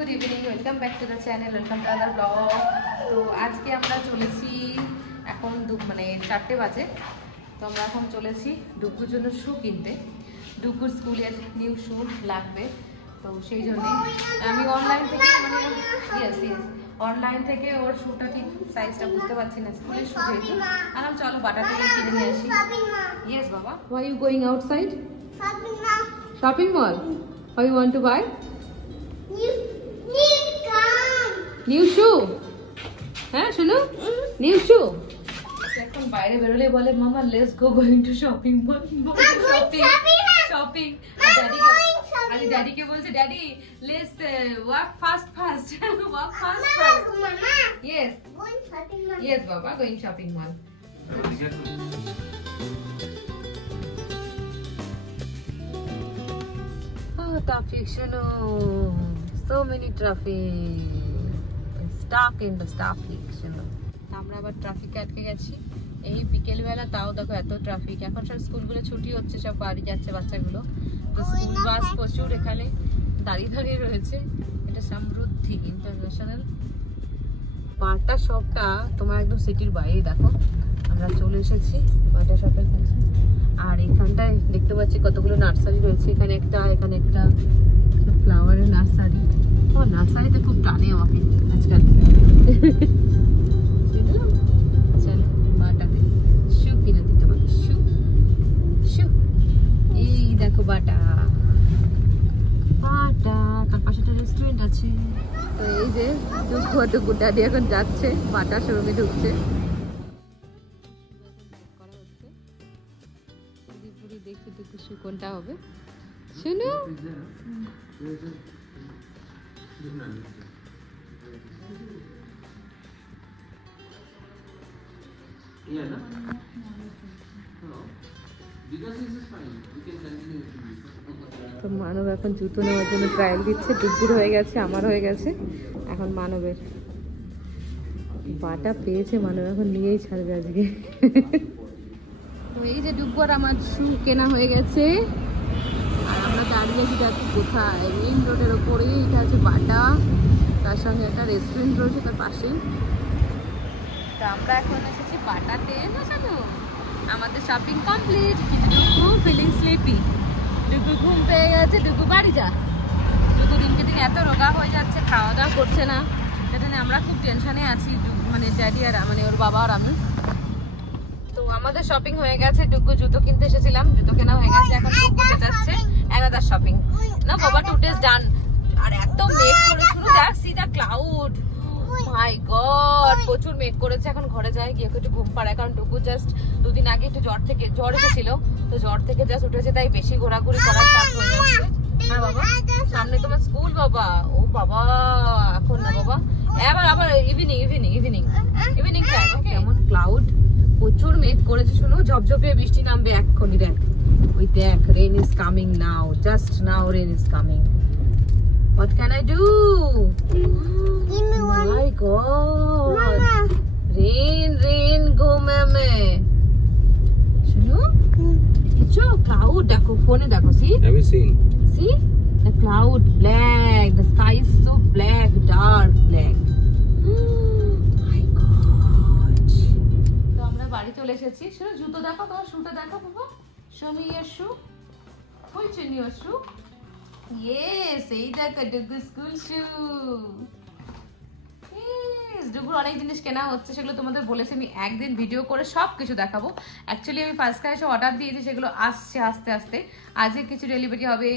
Good evening, welcome back to the channel, welcome to other blog. তো আজকে আমরা চলেছি, এখন 4টে বাজে। তো আমরা এখন চলেছি ডুগুর জন্য শু কিনতে। ডুগুর স্কুলের নিউ শু লাগবে, তো সেই জন্যই আমি অনলাইন থেকে অনলাইন থেকে ওর শুটা ঠিক সাইজটা বুঝতে পারছি না, স্কুলের শু যেহেতু। আর চলো বাটা থেকে কিনে নিয়ে আসি। ইয়েস বাবা, why you going outside? Shopping mall. How you want to buy? New shoe. হ্যাঁ শুনো, নিউ শু। এখন বাইরে বেরোলে বলে মামা let's go going to shopping mall. Shopping আরে ড্যাডিকে বলছে daddy let's walk fast walk fast মামা। ইয়েস ইয়েস বাবা, going shopping mall. Traffic, so many traffic, stuck in the traffic. আমরা আবার ট্রাফিকে আটকে গেছি এই বিকেল বেলা, তাও দেখো এত ট্রাফিক। এখন সব স্কুলগুলো ছুটি হচ্ছে, সব বাড়ি যাচ্ছে বাচ্চাগুলো। তো স্কুল বাস প্রচুর এখানে দাঁড়িয়ে রয়েছে। এটা সমৃদ্ধি ইন্টারন্যাশনাল। বাটা শপটা তোমার একদম সিটির বাইরে। দেখো আমরা চলে এসেছি বাটা শপের কাছে। আর এখানটায় দেখতে পাচ্ছি কতগুলো নার্সারি রয়েছে, এখানে একটা ফ্লাওয়ারের নার্সারি। ও নার্সারিতে খুব টানে আমাকে আজকাল। চলো বাটাতে শু কিনে দিতে পারি। শু এই দেখো বাটা, তার পাশে একটা রেস্টুরেন্ট আছে। তো এই যে ডুগু ড্যাডি এখন যাচ্ছে বাটা শোরুমে ঢুকছে। দেখছি ডুগু শু কোনটা হবে। শুনো তো মানব এখন জুতো নেওয়ার জন্য ট্রায়াল দিচ্ছে। ডুগুর হয়ে গেছে, আমার হয়ে গেছে, এখন মানবের। বাটা পেয়েছে মানব, এখন নিয়েই ছাড়বে আজকে। তো এই যে ডুগু আর আমার শু কেনা হয়ে গেছে। আর আমরা দাঁড়িয়ে যাচ্ছি কোথায়, মেইন রোডের ওপরেই। এটা আছে বাটা, তার সঙ্গে একটা রেস্টুরেন্ট রয়েছে তার পাশেই। তো আমরা এখন এসেছি বাটাতে। না জানো আমাদের শপিং কমপ্লিট, কিন্তু ডুগু ফিলিং স্লিপি। ডুগু ঘুম পেয়ে গেছে, ডুগু বাড়ি যা। ডুগু দিনকে দিন এত রোগা হয়ে যাচ্ছে, খাওয়া দাওয়া করছে না। এটা নিয়ে আমরা খুব টেনশনে আছি, ড্যাডি আর ওর বাবা আর আমি। তো আমাদের শপিং হয়ে গেছে। ডুগু জুতো কিনতে এসেছিলাম, জুতো কেনা হয়ে গেছে। এখন ডুগু যাচ্ছে অ্যানাদার শপিং। না বাবা, 2 days ডান। আর এত মেঘ করে, শুরু দেখ সি দা ক্লাউড, মাই গড প্রচুর মেঘ করেছে। এখন ঘরে যাই, গিয়ে একটু ঘুম পাড়ায়। কারণ ডুগু জাস্ট 2 দিন আগে একটু জ্বর এসেছিল, তো জ্বর থেকে জাস্ট উঠেছে, তাই বেশি ঘোরাঘুরি করার চাপ হয়ে যাচ্ছে। হ্যাঁ বাবা, সামনে তোমার স্কুল বাবা। ও বাবা এখন না বাবা, আবার ইভিনিং টাইম। কেমন ক্লাউড, প্রচুর মেঘ করেছে। শুনো ঝপঝপে বৃষ্টি নামবে এক্ষুনি। দেখ ওই দেখ, rain is coming now, just now rain is coming. What can I do? My God! Rain, go meme. শুনো দেখছো ক্লাউড, দেখো ফোনে দেখো। Have you seen? See the cloud, black, the sky is so black, dark black. My God! তো আমরা বাড়ি চলে এসেছি। শুনো জুতো দেখো, তোমার শুটা দেখো বাবা। Show me your shoe. Which is your shoe? Yes, এই দেখো ডুগু স্কুল শু। ডুগুর অনেক জিনিস কেনা হচ্ছে, সেগুলো তোমাদের বলেছি আমি একদিন ভিডিও করে সব কিছু দেখাবো। অ্যাকচুয়ালি আমি ফার্স্ট ক্লাসে অর্ডার দিয়েছি, সেগুলো আসছে আস্তে আস্তে। আজকে কিছু ডেলিভারি হবে,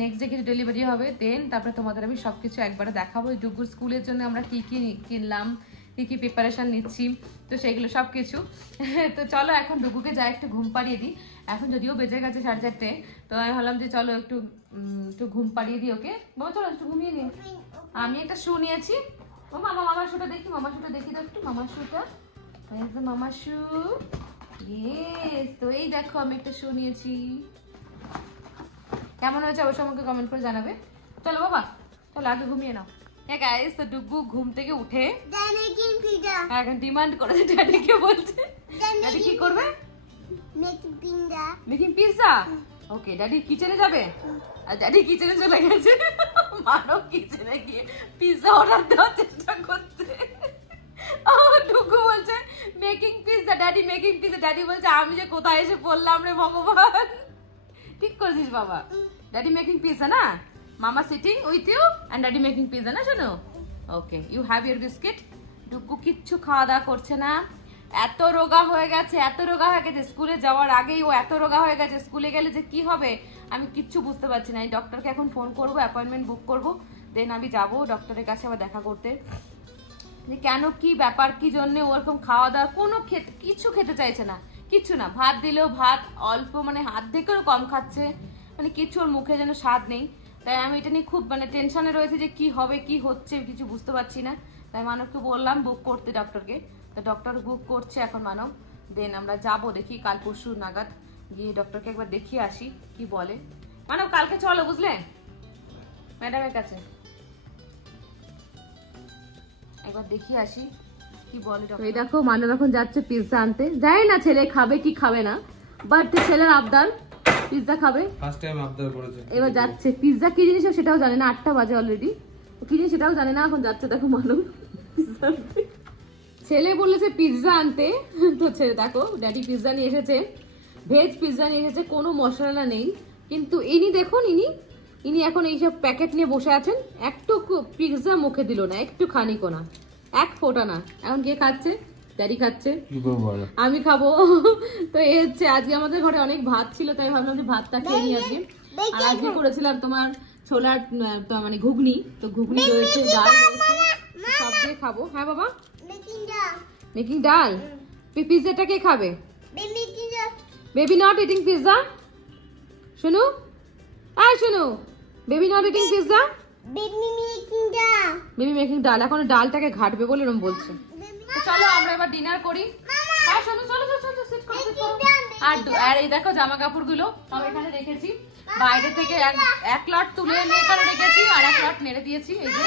নেক্সট ডে কিছু ডেলিভারি হবে, দেন তারপরে তোমাদের আমি সব কিছু একবারে দেখাবো। ডুগুর স্কুলের জন্য আমরা কি কি কিনলাম, কি প্রিপারেশন নিচ্ছি, তো সেইগুলো সব কিছু। তো চলো এখন ডুগুকে যাই একটু ঘুম পাড়িয়ে দিই। এখন যদিও বেজে গেছে 4:30, তো আমি ভাবলাম যে চলো একটু ঘুম পাড়িয়ে দিই ওকে। বাবা চলো একটু ঘুমিয়ে নিই। আমি একটা শু নিয়েছি। ও মামার শুটা দেখি, তো একটু মামার শুটা। মামার শু, ইয়েস। তো এই দেখো আমি একটা শু নিয়েছি। কেমন হয়েছে অবশ্যই আমাকে কমেন্ট করে জানাবে। চলো বাবা, চলো আগে ঘুমিয়ে নাও। হ্যাঁ গাইস, তো ডুগু ঘুম থেকে উঠে এখন ডিমান্ড করেছে, ড্যাডিকে বলছে। ড্যাডি কি করবে? Making pizza. ওকে, ড্যাডি কিচেনে যাবে? আর ড্যাডি কিচেনে চলে গেছে। মানব কিচেনে গিয়ে পিৎজা অর্ডার দেওয়ার চেষ্টা করছে। ডুগু বলছে making pizza, daddy making pizza. Daddy বলছে আমি যে কোথায় এসে পড়লাম রে ভগবান। ঠিক করেছিস বাবা, ড্যাডি মেকিং পিৎজা না, mama sitting with you and daddy making pizza না শোনো। Okay, you have your biscuit. ডুগু কিচ্ছু খাওয়া দাওয়া করছে না, এত রোগা হয়ে গেছে, এত রোগা হয়ে গেছে। স্কুলে যাওয়ার আগেই ও এত রোগা হয়ে গেছে, স্কুলে গেলে যে কি হবে আমি কিচ্ছু বুঝতে পারছি না। এই ডক্টরকে এখন ফোন করবো, অ্যাপয়েন্টমেন্ট বুক করবো, দেন আমি যাবো ডক্টরের কাছে আবার দেখা করতে, যে কেন কি ব্যাপার, কি জন্য ওরকম খাওয়া দাওয়া কোনো কিছু খেতে চাইছে না, কিচ্ছু না। ভাত দিলেও ভাত অল্প, মানে হাত থেকেও কম খাচ্ছে, মানে কিছু ওর মুখে যেন স্বাদ নেই। তাই আমি এটা নিয়ে খুব মানে টেনশনে রয়েছে যে কি হবে কি হচ্ছে কিছু বুঝতে পারছি না। তাই মানবকে বললাম বুক করতে ডক্টরকে, তো ডক্টর বুক করছে এখন মানব। দেন আমরা যাবো, দেখি কাল পরশু নাগাদ গিয়ে ডক্টরকে একবার দেখিয়ে আসি কি বলে। মানব কালকে চলো বুঝলে ম্যাডামের কাছে, একবার দেখিয়ে আসি কি বলে ডক্টর। এই দেখো মানব এখন যাচ্ছে পিৎজা আনতে, জানি না ছেলে খাবে কি খাবে না, বাট ছেলের আবদার পিৎজা খাবে, ফার্স্ট টাইম আবদার করেছে। এবার যাচ্ছে, পিৎজা কি জিনিস সেটাও জানে না, 8টা বাজে অলরেডি, কি জিনিস সেটাও জানে না, এখন যাচ্ছে দেখো মানব পিৎজা আনতে। ছেলে বলেছে পিৎজা আনতে, তো ছেলে দেখো ড্যাডি পিৎজা নিয়ে এসেছে, ভেজ পিৎজা নিয়ে এসেছে, কোনো মশলা নেই। কিন্তু ইনি দেখুন, ইনি এখন এইসব প্যাকেট নিয়ে বসে আছেন, একটু পিৎজা মুখে দিল না, একটু খানিকও না, এক ফোঁটা না। এখন কে খাচ্ছে? ড্যাডি খাচ্ছে, আমি খাবো। তো এই হচ্ছে, আজকে আমাদের ঘরে অনেক ভাত ছিল, তাই ভাবলাম যে ভাতটা খেয়ে নিই আজকে। আর আজকে করেছিলাম তোমার ছোলার মানে ঘুগনি, তো ঘুগনি রয়েছে, ডাল রয়েছে, সব দিয়ে খাবো। হ্যাঁ বাবা, মেকিং ডাল। পিৎজাটা কে খাবে? Baby not eating pizza. শুনু, শুনু, baby not eating pizza, baby making dal. এখন ডালটাকে ঘাটবে বলে এরকম বলছে। চলো আমরা এবার ডিনার করি। শোনো, চলো চলো চলো, সিট করো, সিট করো। আর এই দেখো জামা কাপড় গুলো সব এখানে রেখেছি, বাইরে থেকে এক লট তুলে এনে এখানে রেখেছি, আর এক লট নেড়ে দিয়েছি। এই যে,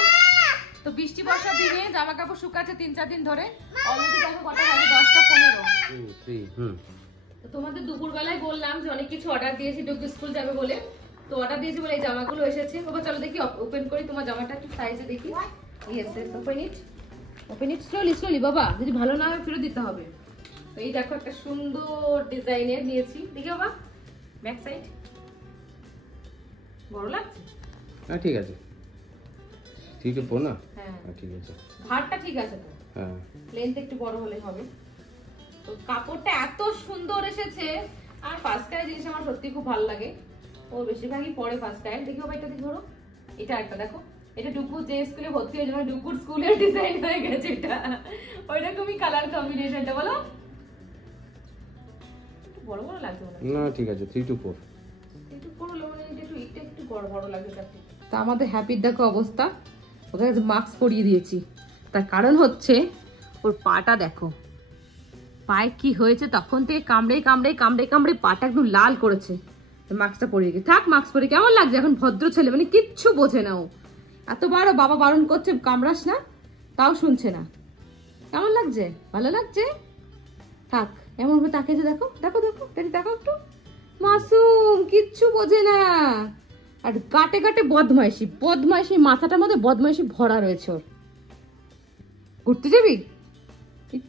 তো বৃষ্টি বর্ষা দিনে জামা কাপড় শুকাচ্ছে 3-4 দিন ধরে। অলরেডি দেখো কটা বাজে, 10:15। তো তোমাদের দুপুর বেলায় বললাম যে অনেক কিছু অর্ডার দিয়েছি ডুগু স্কুল যাবে বলে, তো অর্ডার দিয়েছি বলে এই জামাগুলো এসেছে। বাবা চলো দেখি, ওপেন করি তোমার জামাটা একটু সাইজে দেখি। Yes yes, open it, open it slowly slowly বাবা, যদি ভালো না হয় ফেরত দিতে হবে। তো এই দেখো একটা সুন্দর ডিজাইনের নিয়েছি, দেখি বাবা ব্যাক সাইড। বড় লাগছে? হ্যাঁ ঠিক আছে, ঠিক আছে না? হ্যাঁ ঠিক আছে, ঘাড়টা ঠিক আছে তো? হ্যাঁ, লেন্থ একটু বড় হলে হবে। তো কাপড়টা এত সুন্দর এসেছে, আর ফার্স্ট টাইম জিনিস আমার সত্যি খুব ভালো লাগে। ও বেশিরভাগই পরে ফার্স্ট টাইম। দেখি বাবা এটা ধরো, এটা একটা দেখো, এটা ডুগু যে স্কুলে ভর্তি হয়েছে, মানে ডুগুর স্কুলের ডিজাইন হয়ে গেছে এটা, ওইরকমই কালার কম্বিনেশনটা। বলো বড় বড় লাগছে না? ঠিক আছে, 3 to 4 হলো, মানে একটু বড় বড় লাগে। তা আমাদের হ্যাপির দেখো অবস্থা, ওকে মাস্ক পরিয়ে দিয়েছি, তার কারণ হচ্ছে ওর পাটা দেখো, পায়ে কি হয়েছে, তখন থেকে কামড়ে কামড়ে কামড়ে কামড়ে পাটা একদম লাল করেছে। মাস্কটা পরিয়ে গেছে, থাক মাস্ক পরে কেমন লাগছে, এখন ভদ্র ছেলে, মানে কিচ্ছু বোঝে না ও। এতবার বাবা বারণ করছে কামড়াস না, তাও শুনছে না। কেমন লাগছে? ভালো লাগছে? থাক, এমন ভাবে তাকিয়ে দেখো, দেখো দেখো, দেখো একটু, মাসুম কিচ্ছু বোঝে না। আর গাটে গাটে বদমাইশি, বদমাইশি মাথাটার মধ্যে বদমাইশি ভরা রয়েছে ওর। ঘুরতে যাবি?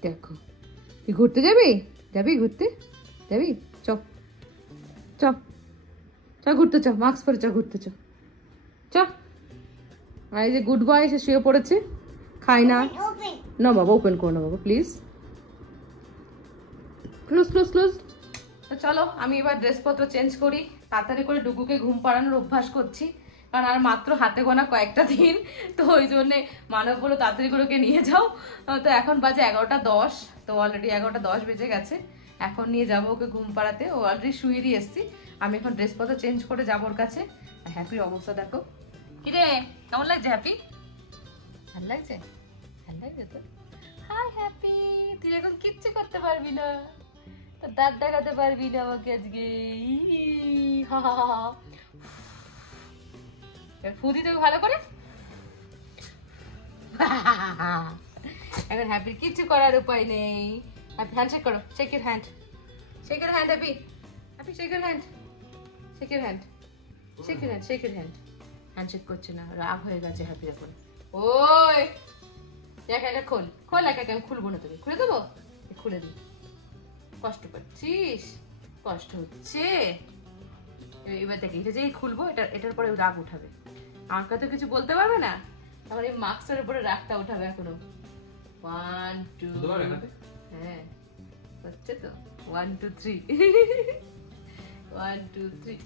দেখো, তুই ঘুরতে যাবি? যাবি ঘুরতে? যাবি? চ চ চ ঘুরতে, চ মাস্ক পরে চ ঘুরতে, চ চ। আর এই যে গুড বয় এসে শুয়ে পড়েছে, খাই না। না বাবা, ওপেন করো না বাবা প্লিজ, ক্লোজ ক্লোজ ক্লোজ। তো চলো আমি এবার ড্রেসপত্র চেঞ্জ করি, তাড়াতাড়ি করে ডুগুকে ঘুম পাড়ানোর অভ্যাস করছি, কারণ আর মাত্র হাতে গোনা কয়েকটা দিন, তো ওই জন্যে মানব বলো তাড়াতাড়ি করে ওকে নিয়ে যাও। তো এখন বাজে 11:10, তো অলরেডি 11:10 বেজে গেছে। এখন নিয়ে যাবো ওকে ঘুম পাড়াতে, ও অলরেডি শুয়ে দিয়ে এসছি। আমি এখন ড্রেসপত্র চেঞ্জ করে যাবো ওর কাছে। হ্যাপির অবস্থা দেখো, কিরে কেমন লাগছে হ্যাপি? ভালো লাগছে? ভালো লাগছে তো? হাই হ্যাপি, তুই এখন কিচ্ছু করতে পারবি না, দাঁত দেখাতে পারবি না আমাকে আজকে। ফুদি তো ভালো করে। এখন হ্যাপির কিচ্ছু করার উপায় নেই। হ্যাপি হ্যান্ড শেক করো, shake your hand, shake your hand happy, happy shake your hand, শেকের হ্যান্ড, শেকের হ্যান্ড, শেকের হ্যান্ড। হ্যান্ডশেক করছে না, রাগ হয়ে গেছে হ্যাপি এখন। ওই একা একা খোল, খোল একা একা, আমি খুলবো না, তুমি খুলে দেবো, খুলে দিই। কষ্ট পাচ্ছিস, কষ্ট হচ্ছে। এবার দেখি এটা যেই খুলবো, এটার পরে রাগ উঠাবে, আমাকে তো কিছু বলতে পারবে না, আমার এই মাস্কের উপরে রাগটা উঠাবে এখনো। 1 2, হ্যাঁ হচ্ছে তো, 1 2 3, 1 2 3।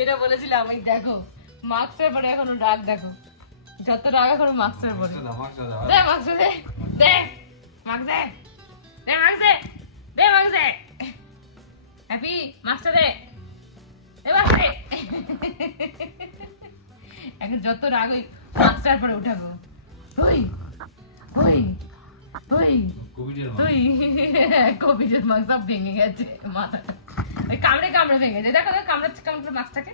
এটা বলেছিলাম আমি, দেখো মাস্কের পরে এখনো রাগ, দেখো যত রাগ এখনো মাস্কের পরে। দে মাস্ক, দে দে মাস্ক, দে দে মাস্ক, দে দে মাস্ক, দে হ্যাপি মাস্ক, দে দে মাস্ক, দে। এখন যত রাগ ওই মাস্কের পরে উঠাবো। ওই ওই ওই তুই কোভিডের মাস্ক সব ভেঙে গেছে মাথা, কামড়ে কামড়ে ভেঙে যায়। দেখো কামড়াচ্ছে কেমন করে মাস্কটাকে,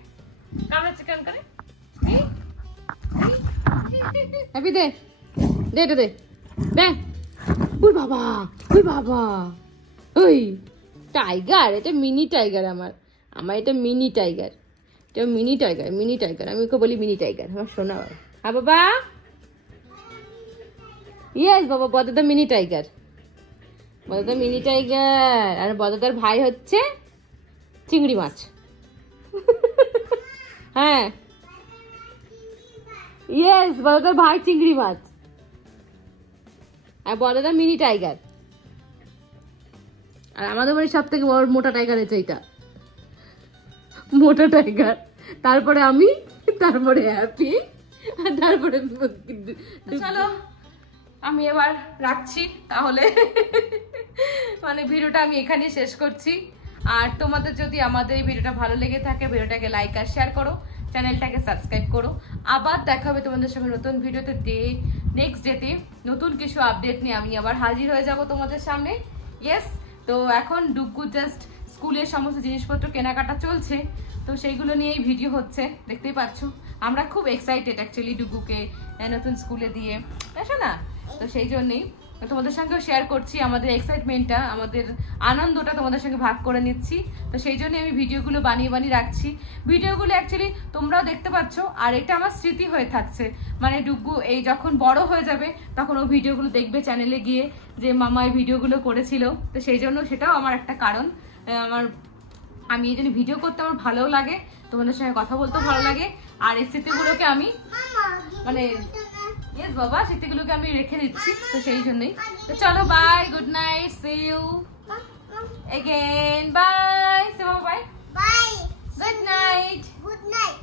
কামড়াচ্ছে কেমন করে। হ্যাপি দে, দে এটা দে, দে। ওই বাবা, ওই বাবা, ওই টাইগার, এটা মিনি টাইগার, আমার এটা মিনি টাইগার, এটা মিনি টাইগার, মিনি টাইগার, আমি ওকে বলি মিনি টাইগার, আমার সোনা বাবা। হ্যাঁ বাবা, ইয়েস বাবা, বদাদা মিনি টাইগার, বদাদা মিনি টাইগার, আর বদাদার ভাই হচ্ছে চিংড়ি মাছ। হ্যাঁ ইয়েস, বদাদার ভাই চিংড়ি মাছ, আর বদাদা মিনি টাইগার। আর আমাদের বাড়ির সব থেকে বড় মোটা টাইগার হচ্ছে এইটা, মোটা টাইগার, তারপরে আমি, তারপরে হ্যাপি, আর তারপরে চলো আমি এবার রাখছি তাহলে। মানে ভিডিওটা আমি এখানেই শেষ করছি। আর তোমাদের যদি আমাদের এই ভিডিওটা ভালো লেগে থাকে, ভিডিওটাকে লাইক আর শেয়ার করো, চ্যানেলটাকে সাবস্ক্রাইব করো। আবার দেখা হবে তোমাদের সঙ্গে নতুন ভিডিওতে, নেক্সট ডেতে নতুন কিছু আপডেট নিয়ে আমি আবার হাজির হয়ে যাব তোমাদের সামনে। ইয়েস, তো এখন ডুগ্গু জাস্ট স্কুলের সমস্ত জিনিসপত্র কেনাকাটা চলছে, তো সেইগুলো নিয়েই ভিডিও হচ্ছে, দেখতেই পাচ্ছ। আমরা খুব এক্সাইটেড অ্যাকচুয়ালি ডুগ্গুকে নতুন স্কুলে দিয়ে, বুঝছো না? তো সেই জন্যই তোমাদের সঙ্গেও শেয়ার করছি আমাদের এক্সাইটমেন্টটা, আমাদের আনন্দটা তোমাদের সঙ্গে ভাগ করে নিচ্ছি। তো সেই জন্যই আমি ভিডিওগুলো বানিয়ে বানিয়ে রাখছি। ভিডিওগুলো অ্যাকচুয়ালি তোমরাও দেখতে পাচ্ছ, আর এটা আমার স্মৃতি হয়ে থাকছে। মানে ডুগ্গু এই যখন বড় হয়ে যাবে, তখন ও ভিডিওগুলো দেখবে চ্যানেলে গিয়ে, যে মামা এই ভিডিওগুলো করেছিল। তো সেই জন্য সেটাও আমার একটা কারণ। আমি এই জন্য ভিডিও করতে আমার ভালোও লাগে, তোমাদের সঙ্গে কথা বলতেও ভালো লাগে। আর এই স্মৃতিগুলোকে আমি মানে ইয়েস বাবা, স্মৃতিগুলোকে আমি রেখে দিচ্ছি। তো সেই জন্যই, তো চলো bye, good night, see you again, bye, সে বাবা, bye, bye, good night, good night.